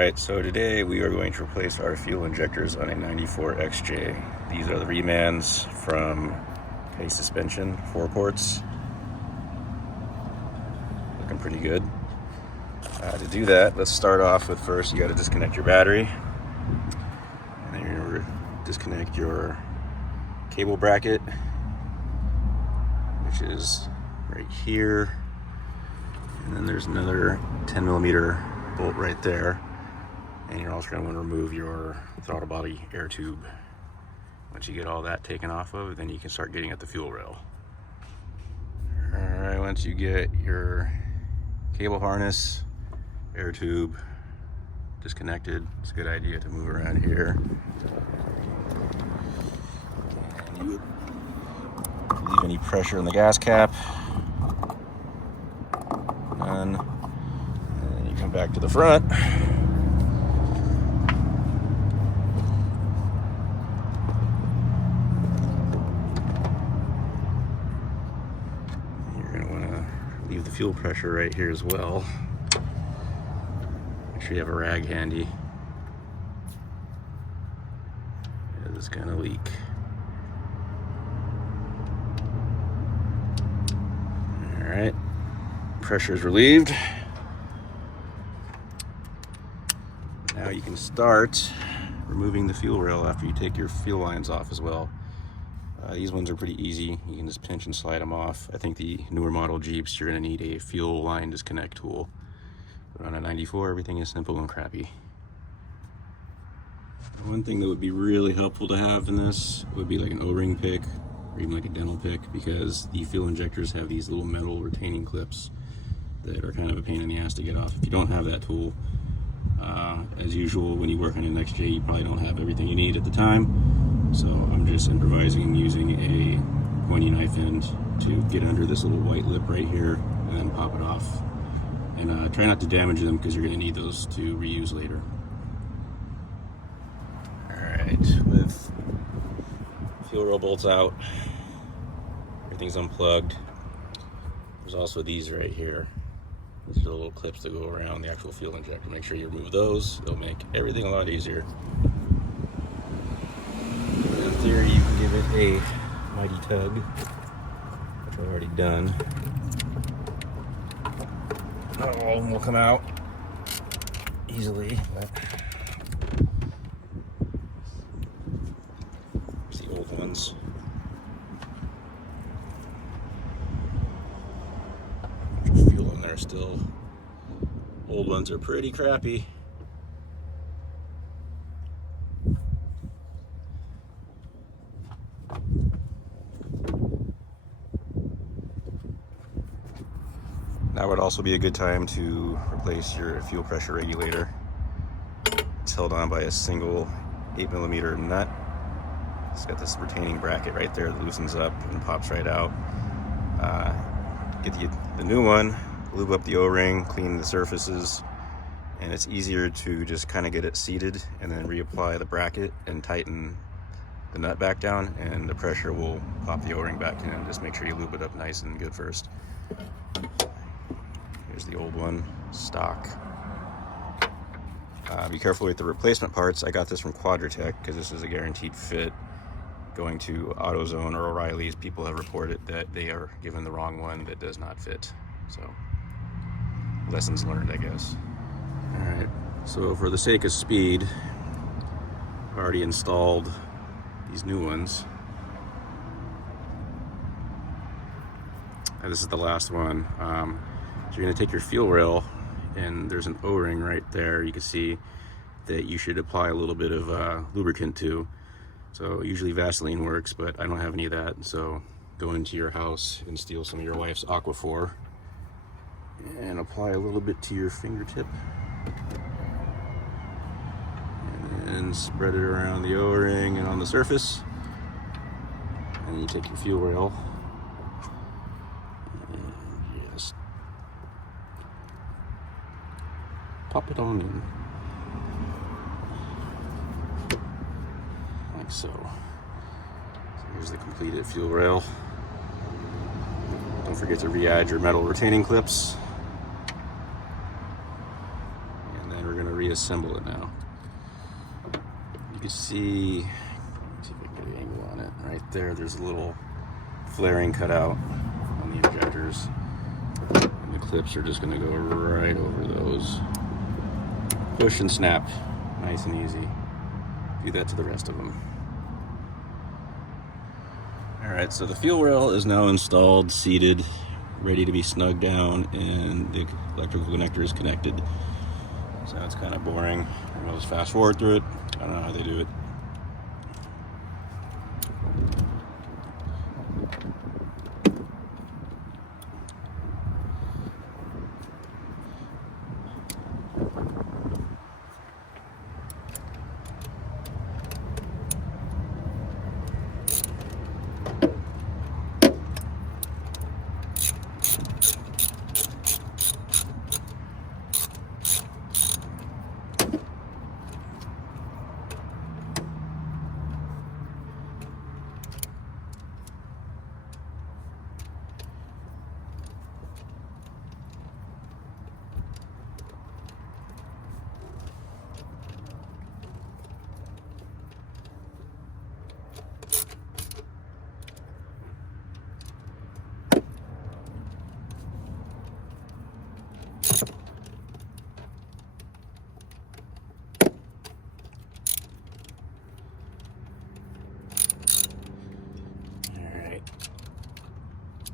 Alright, so today we are going to replace our fuel injectors on a 94 XJ. These are the remans from K suspension, 4 ports. Looking pretty good. To do that, let's start off with first, you got to disconnect your battery. And then you're going to disconnect your cable bracket, which is right here. And then there's another 10mm bolt right there. And you're also going to want to remove your throttle body air tube. Once you get all that taken off of, then you can start getting at the fuel rail. Alright, once you get your cable harness, air tube disconnected, it's a good idea to move around here. And you would leave any pressure in the gas cap. None. And then you come back to the front. Leave the fuel pressure right here as well. Make sure you have a rag handy. It is gonna leak. Alright, pressure is relieved. Now you can start removing the fuel rail after you take your fuel lines off as well. These ones are pretty easy. You can just pinch and slide them off. I think the newer model Jeeps, you're going to need a fuel line disconnect tool. But on a 94, everything is simple and crappy. One thing that would be really helpful to have in this would be like an O-ring pick, or even like a dental pick, because the fuel injectors have these little metal retaining clips that are kind of a pain in the ass to get off. If you don't have that tool, as usual, when you work on an XJ, you probably don't have everything you need at the time. So I'm just improvising and using a pointy knife end to get under this little white lip right here and then pop it off. And try not to damage them because you're going to need those to reuse later. Alright, with fuel rail bolts out, everything's unplugged. There's also these right here. These are the little clips that go around the actual fuel injector. Make sure you remove those. It'll make everything a lot easier. In theory, you can give it a mighty tug, which I've already done. Not all of them will come out easily, but there's the old ones. Fuel in there still. Old ones are pretty crappy. Now would also be a good time to replace your fuel pressure regulator. It's held on by a single 8mm nut. It's got this retaining bracket right there that loosens up and pops right out. Get the new one, lube up the O-ring, clean the surfaces, and it's easier to just kind of get it seated and then reapply the bracket and tighten the nut back down, and the pressure will pop the O-ring back in. Just make sure you lube it up nice and good first. Here's the old one, stock. Be careful with the replacement parts. I got this from Quadratech because this is a guaranteed fit. Going to AutoZone or O'Reilly's, people have reported that they are given the wrong one that does not fit. So, lessons learned, I guess. Alright, so for the sake of speed, I've already installed these new ones. And this is the last one. So you're going to take your fuel rail, and there's an O-ring right there. You can see that you should apply a little bit of lubricant to. So usually Vaseline works, but I don't have any of that. So go into your house and steal some of your wife's Aquaphor and apply a little bit to your fingertip. And then spread it around the O-ring and on the surface. And then you take your fuel rail and just pop it on in. Like so. Here's the completed fuel rail. Don't forget to re-add your metal retaining clips. And then we're going to reassemble it now. You can see, let's see if I can get an angle on it. Right there, there's a little flaring cutout on the injectors. And the clips are just going to go right over those. Push and snap, nice and easy. Do that to the rest of them. Alright, so the fuel rail is now installed, seated, ready to be snugged down, and the electrical connector is connected. So it's kind of boring. We'll just fast forward through it. I don't know how they do it.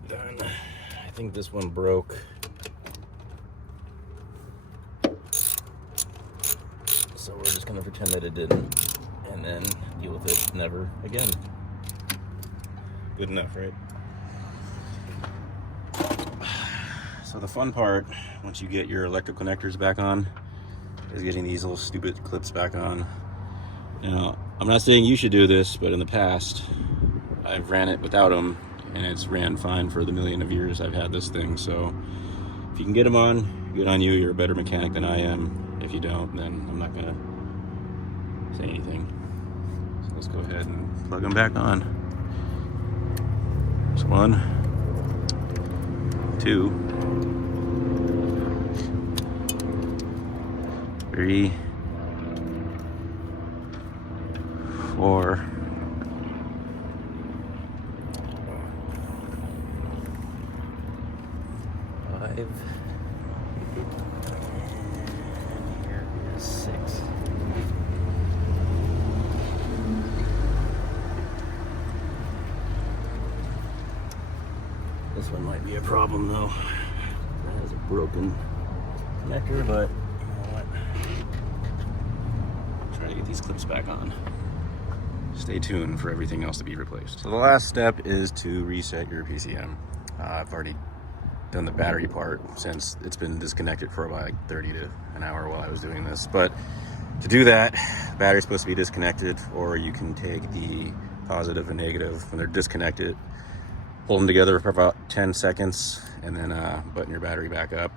Done. I think this one broke. So we're just gonna pretend that it didn't and then deal with it never again. Good enough, right? So the fun part, once you get your electrical connectors back on, is getting these little stupid clips back on. Now, I'm not saying you should do this, but in the past, I've ran it without them, and it's ran fine for the million of years I've had this thing. So if you can get them on, good on you. You're a better mechanic than I am. If you don't, then I'm not gonna say anything. So let's go ahead and plug them back on. There's 1, 2, 3, 4, 5, and here is 6. This one might be a problem though. That has a broken connector, but you know what? Try to get these clips back on. Stay tuned for everything else to be replaced. So the last step is to reset your PCM. I've already done the battery part since it's been disconnected for about like 30 to an hour while I was doing this. But to do that, the battery's supposed to be disconnected, or you can take the positive and negative when they're disconnected, hold them together for about 10 seconds, and then button your battery back up.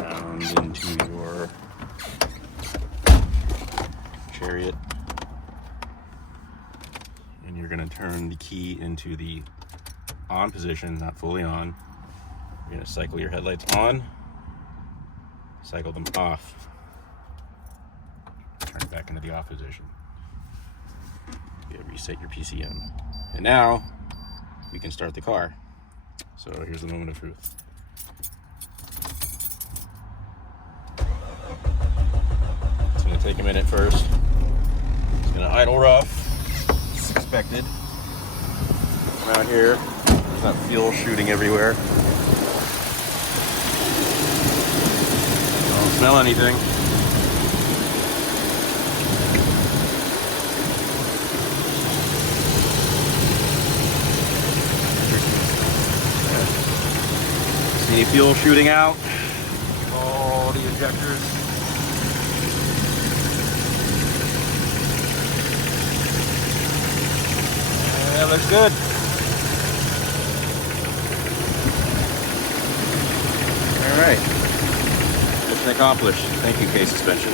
Around into your Chariot. And you're going to turn the key into the on position, not fully on. You're going to cycle your headlights on, cycle them off, turn it back into the off position. You reset your PCM. And now we can start the car. So here's the moment of truth. It's going to take a minute first. It's going to idle rough. It's expected. Around here, there's not fuel shooting everywhere. Don't smell anything. See fuel shooting out. All the injectors. That looks good. All right. Mission accomplished. Thank you, K Suspension.